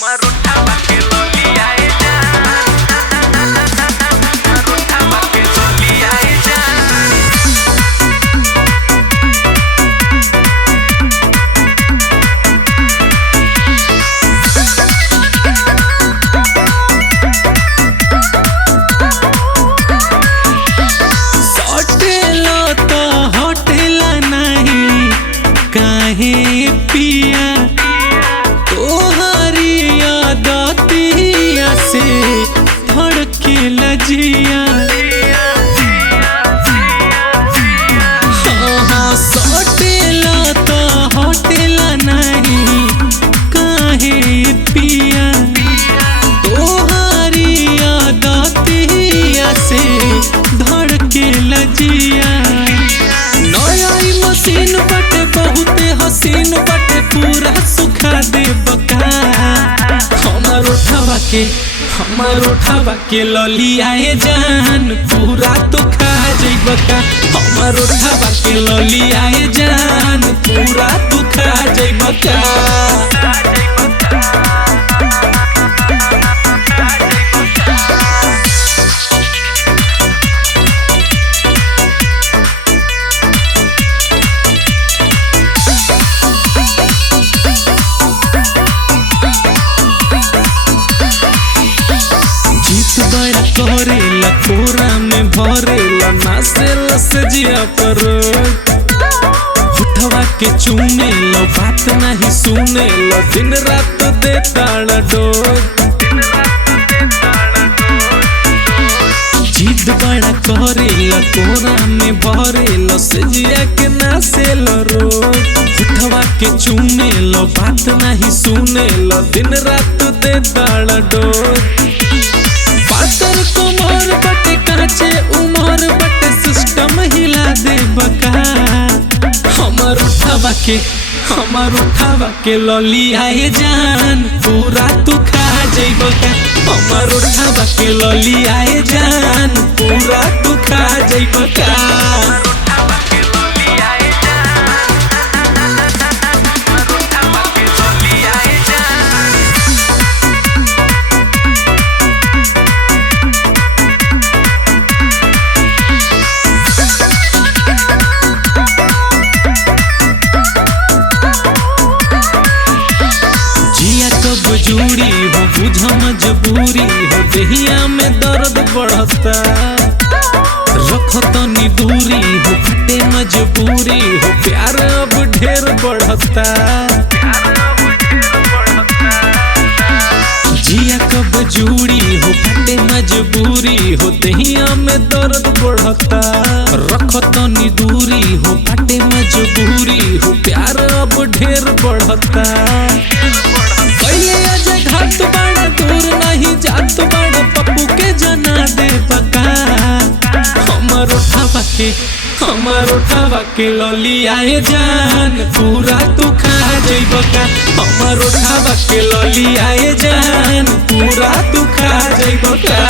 Maruta pakai loli aja. Maruta pakai loli aja. सटेला तो हटेला नहीं काहे पिया तोहरी आदतिया से धड़के लजिया। हाँ सटेला तो हटेला नहीं काहे पिया तोहरी आदतिया से धड़के लजिया। नया मशीन बटे बहुते हसीन बटे पूरा सुखा दे बका। हमार उठावा के ललियाए जान पूरा तो खा जइब का। हमार उठावा के ललियाए जान पूरा तो खा जइब का। बड़ा करेला कोरा में भरेला नासेला से जिया पर उठवा के चूमे लो बात नहीं सुने लो दिन रात देता डोज। जिद बड़ा करेला कोरा में भरेला से जिया के नासेला रोज। उठवा के चूमे लो बात नहीं सुने लो दिन रात देता डोज। पातर कुमार बटे काचे उमर बटे सिस्टम हिला दे बका। हमार उठावा के ललियाए जान पूरा तू खा जइब का। हमार उठावा के ललियाए जान पूरा तू खा जइब का। जूरी हो बुझ मजबूरी हो देहिया में दर्द बढ़ता। रखो तनी दूरी हो फटे मजबूरी हो प्यार अब ढेर बढ़ता। जिया कब जूरी हो फटे मजबूरी हो देहिया में दर्द बढ़ता। रखो तनी दूरी हो फटे मजबूरी हो प्यार अब ढेर बढ़ता। घाट बड़ा दूर नहीं जात बड़ा पप्पू के जना दे बका। हमार उठावा के ललियाए जान पूरा तू खा जइब का। हमार उठावा के ललियाए जान पूरा तू खा जइब का।